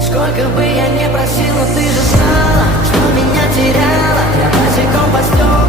Сколько бы я не просил, но ты же знала, что меня теряла. Я босиком по стеклам.